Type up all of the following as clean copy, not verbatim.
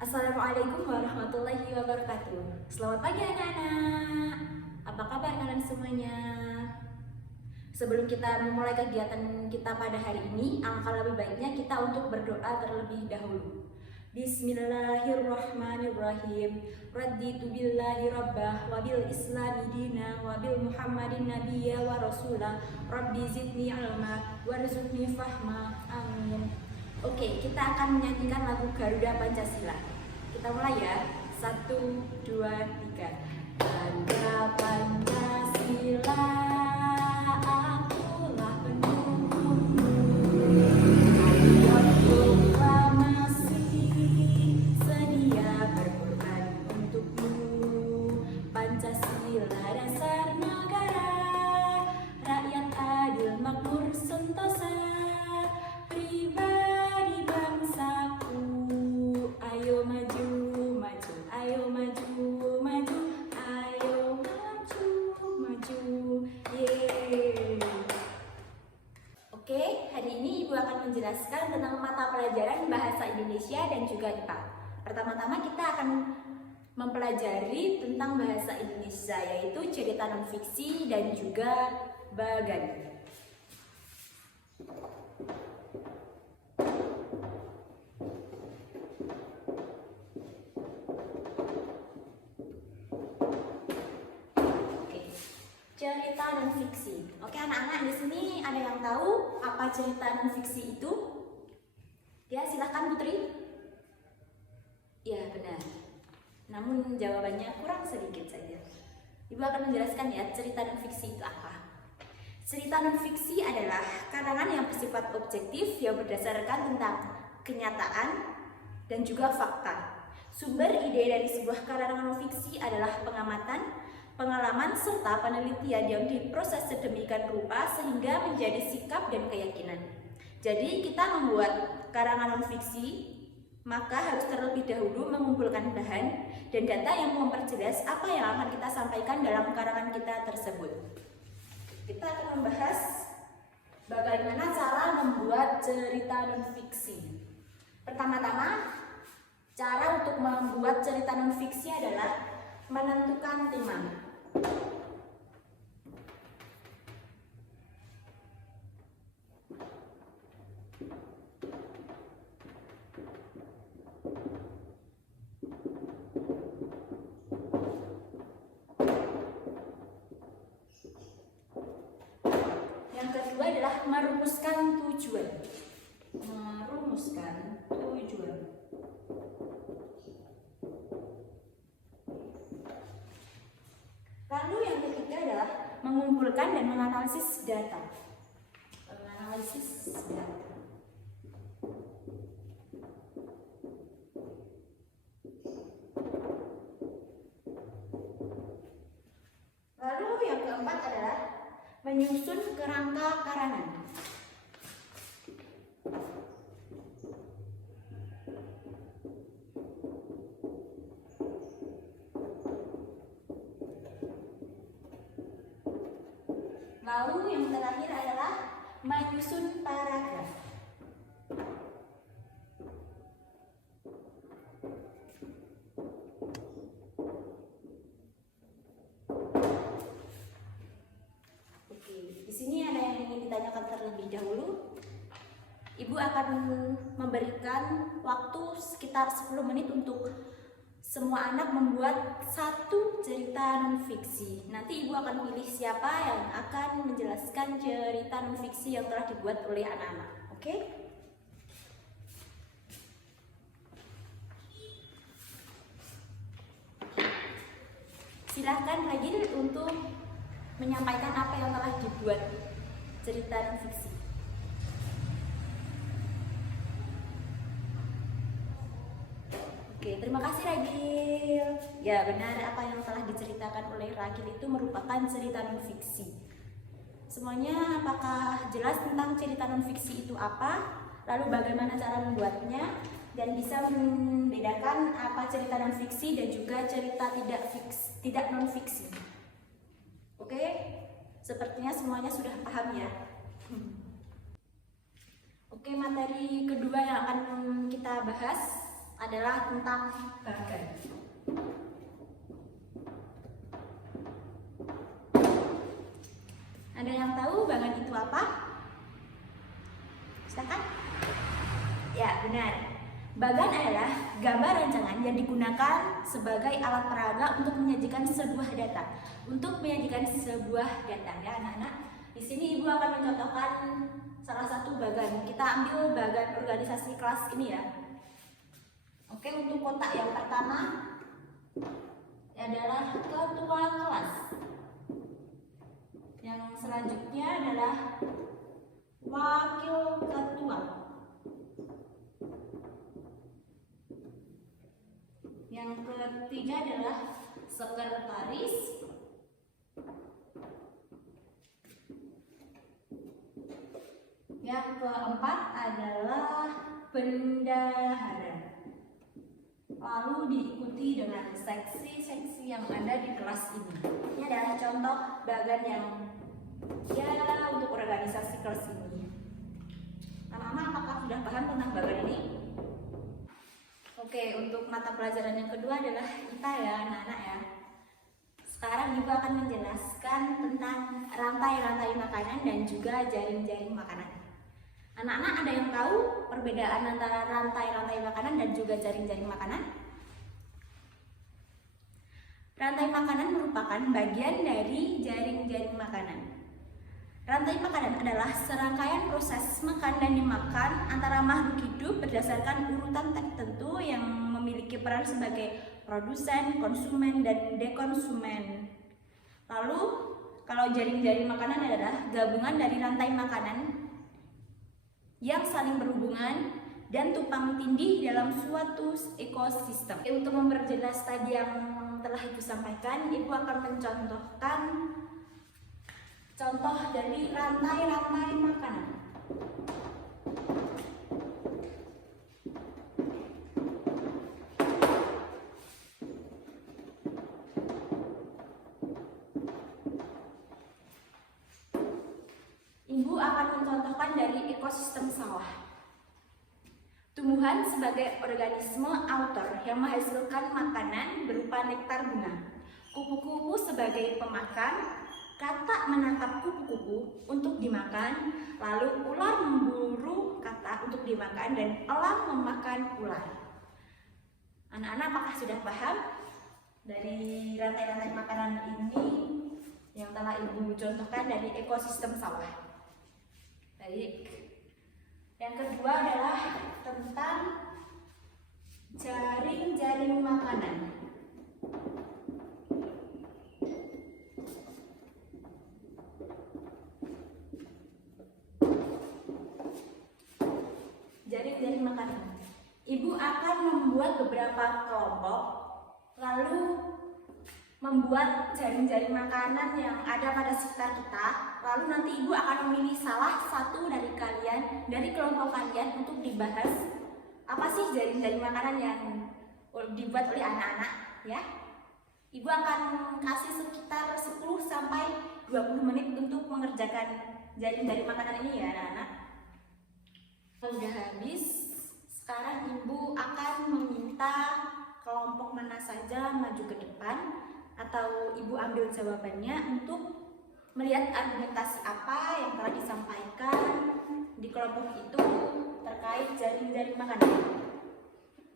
Assalamualaikum warahmatullahi wabarakatuh. Selamat pagi anak-anak. Apa kabar kalian semuanya? Sebelum kita memulai kegiatan kita pada hari ini, alangkah lebih baiknya kita untuk berdoa terlebih dahulu. Bismillahirrahmanirrahim. Raditu billahi rabbah wa bil islami dina wa bil muhammadin nabiyya wa rasulah. Rabbi zidni ilma warzuqni fahma. Amin. Oke, kita akan menyanyikan lagu Garuda Pancasila. Kita mulai ya. 1, 2, 3. Garuda Pancasila, akulah pendukungmu. Ayo proklamasi, sedia berkorban untukmu. Pancasila dasar negara, rakyat adil makmur sentosa. Pribadi bangsaku, ayo maju, maju, ayo maju, maju, ayo maju, maju. Yeay. Oke, hari ini Ibu akan menjelaskan tentang mata pelajaran Bahasa Indonesia dan juga IPA. Pertama-tama kita akan mempelajari tentang Bahasa Indonesia, yaitu cerita non-fiksi dan juga bagan. Cerita non fiksi. Oke anak-anak, di sini ada yang tahu apa cerita non fiksi itu? Ya silahkan Putri. Ya benar. Namun jawabannya kurang sedikit saja. Ibu akan menjelaskan ya cerita non fiksi itu apa. Cerita non fiksi adalah karangan yang bersifat objektif yang berdasarkan tentang kenyataan dan juga fakta. Sumber ide dari sebuah karangan non fiksi adalah pengamatan, pengalaman serta penelitian yang diproses sedemikian rupa sehingga menjadi sikap dan keyakinan. Jadi kita membuat karangan non-fiksi, maka harus terlebih dahulu mengumpulkan bahan dan data yang memperjelas apa yang akan kita sampaikan dalam karangan kita tersebut. Kita akan membahas bagaimana cara membuat cerita non-fiksi. Pertama-tama, cara untuk membuat cerita non-fiksi adalah menentukan tema. Yang kedua adalah merumuskan tujuan. Merumuskan tujuan. Lalu yang ketiga adalah mengumpulkan dan menganalisis data. Menganalisis data. Lalu yang keempat adalah menyusun kerangka karangan. Lalu yang terakhir adalah menyusun paragraf. Oke, di sini ada yang ingin ditanyakan terlebih dahulu. Ibu akan memberikan waktu sekitar 10 menit untuk semua anak membuat satu cerita non-fiksi. Nanti Ibu akan pilih siapa yang akan menjelaskan cerita non-fiksi yang telah dibuat oleh anak-anak. Oke? Silahkan lagi untuk menyampaikan apa yang telah dibuat cerita non-fiksi. Oke, terima kasih Ragil. Ya benar, apa yang telah diceritakan oleh Ragil itu merupakan cerita non-fiksi. Semuanya apakah jelas tentang cerita non-fiksi itu apa? Lalu bagaimana cara membuatnya? Dan bisa membedakan apa cerita non-fiksi dan juga cerita tidak non-fiksi. Oke, sepertinya semuanya sudah paham ya. Oke, materi kedua yang akan kita bahas adalah tentang bagan. Ada yang tahu bagan itu apa? Silakan. Ya, benar. Bagan adalah gambar rancangan yang digunakan sebagai alat peraga untuk menyajikan sebuah data. Ya, anak-anak. Di sini Ibu akan mencontohkan salah satu bagan. Kita ambil bagan organisasi kelas ini ya. Oke, untuk kotak yang pertama adalah ketua kelas. Yang selanjutnya adalah wakil ketua. Yang ketiga adalah sekretaris. Yang keempat adalah bendahara. Lalu diikuti dengan seksi-seksi yang ada di kelas ini. Ini adalah contoh bagan yang untuk organisasi kelas ini. Anak-anak, apakah sudah paham tentang bagan ini? Oke, untuk mata pelajaran yang kedua adalah IPA ya anak-anak ya. Sekarang Ibu akan menjelaskan tentang rantai-rantai makanan dan juga jaring-jaring makanan. Anak-anak, ada yang tahu perbedaan antara rantai-rantai makanan dan juga jaring-jaring makanan? Rantai makanan merupakan bagian dari jaring-jaring makanan. Rantai makanan adalah serangkaian proses makan dan dimakan antara makhluk hidup berdasarkan urutan tertentu yang memiliki peran sebagai produsen, konsumen, dan dekonsumen. Lalu, kalau jaring-jaring makanan adalah gabungan dari rantai makanan yang saling berhubungan dan tumpang tindih dalam suatu ekosistem. Untuk memperjelas tadi yang telah Ibu sampaikan, Ibu akan mencontohkan contoh dari rantai-rantai makanan. Ibu akan mencontohkan dari ekosistem sawah. Tumbuhan sebagai organisme autor yang menghasilkan makanan berupa nektar bunga. Kupu-kupu sebagai pemakan, katak menangkap kupu-kupu untuk dimakan, lalu ular memburu katak untuk dimakan, dan elang memakan ular. Anak-anak, apakah sudah paham dari rantai-rantai makanan ini yang telah Ibu contohkan dari ekosistem sawah? Baik. Yang kedua adalah tentang jaring-jaring makanan. Jaring-jaring makanan. Ibu akan membuat beberapa kelompok, lalu membuat jaring-jaring makanan yang ada pada sekitar kita. Lalu nanti Ibu akan memilih salah satu dari kalian, dari kelompok kalian untuk dibahas apa sih jaring-jaring makanan yang dibuat oleh anak-anak ya. Ibu akan kasih sekitar 10 sampai 20 menit untuk mengerjakan jaring-jaring makanan ini ya anak-anak. Sudah habis, sekarang Ibu akan meminta kelompok mana saja maju ke depan, atau Ibu ambil jawabannya untuk melihat argumentasi apa yang telah disampaikan di kelompok itu terkait jaring-jaring makanan.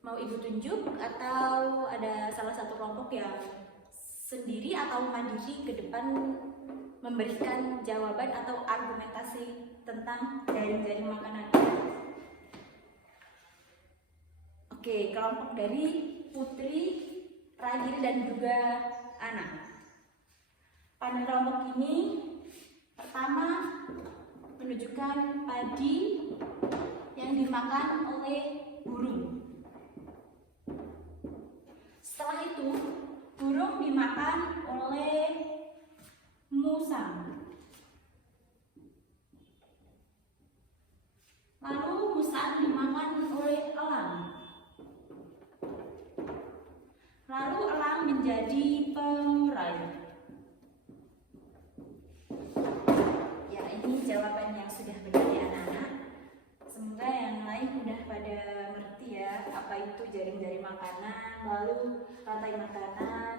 Mau Ibu tunjuk atau ada salah satu kelompok yang sendiri atau mandiri ke depan memberikan jawaban atau argumentasi tentang jaring-jaring makanan? Oke, kelompok dari Putri, Ragil, dan juga Ana. Pada kelompok ini, pertama menunjukkan padi yang dimakan oleh burung. Setelah itu, burung dimakan oleh musang. Lalu musang dimakan oleh elang. Lalu elang menjadi pengurai. Ya, ini jawaban yang sudah benar ya anak-anak. Semoga yang lain udah pada ngerti ya apa apa itu jaring-jaring makanan, lalu rantai makanan,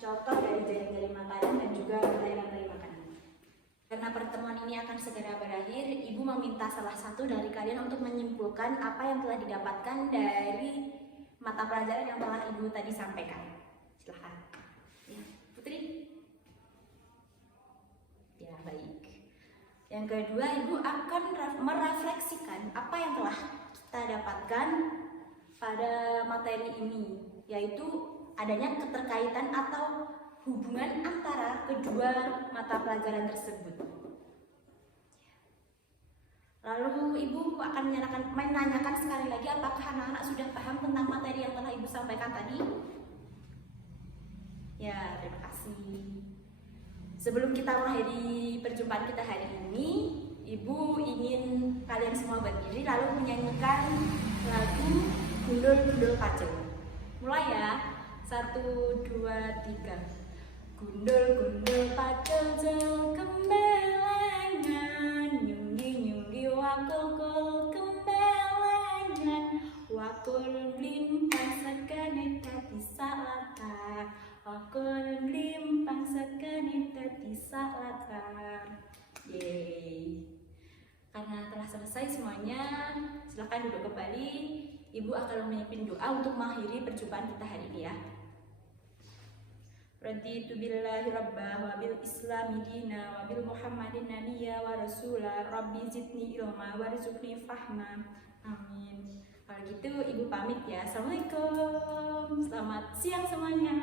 contoh dari jaring-jaring makanan dan juga rantai-rantai makanan. Karena pertemuan ini akan segera berakhir, Ibu meminta salah satu dari kalian untuk menyimpulkan apa yang telah didapatkan dari mata pelajaran yang telah Ibu tadi sampaikan. Silahkan. Ya, Putri. Ya, baik. Yang kedua, Ibu akan merefleksikan apa yang telah kita dapatkan pada materi ini, yaitu adanya keterkaitan atau hubungan antara kedua mata pelajaran tersebut. Lalu Ibu akan menanyakan sekali lagi apakah anak-anak sudah paham tentang materi yang telah Ibu sampaikan tadi? Ya, terima kasih. Sebelum kita mengakhiri perjumpaan kita hari ini, Ibu ingin kalian semua berdiri lalu menyanyikan lagu Gundul-Gundul Pacul. Mulai ya, 1, 2, 3. Gundul-gundul pacul jel kembelengan, nyunggi-nyunggi wakul-kul kembelengan, wakul melimpang sekane tadi salata, wakul melimpang sekane tadi salata. Yeay. Karena telah selesai semuanya, silakan duduk kembali. Ibu akan memimpin doa untuk mengakhiri perjumpaan kita hari ini ya. Raditu billahi rabba wa bil islami dina wa bil muhammadin nabiyya wa rasula rabbi zidni ilma warzuqni fahma. Amin. Kalau gitu Ibu pamit ya. Assalamualaikum. Selamat siang semuanya.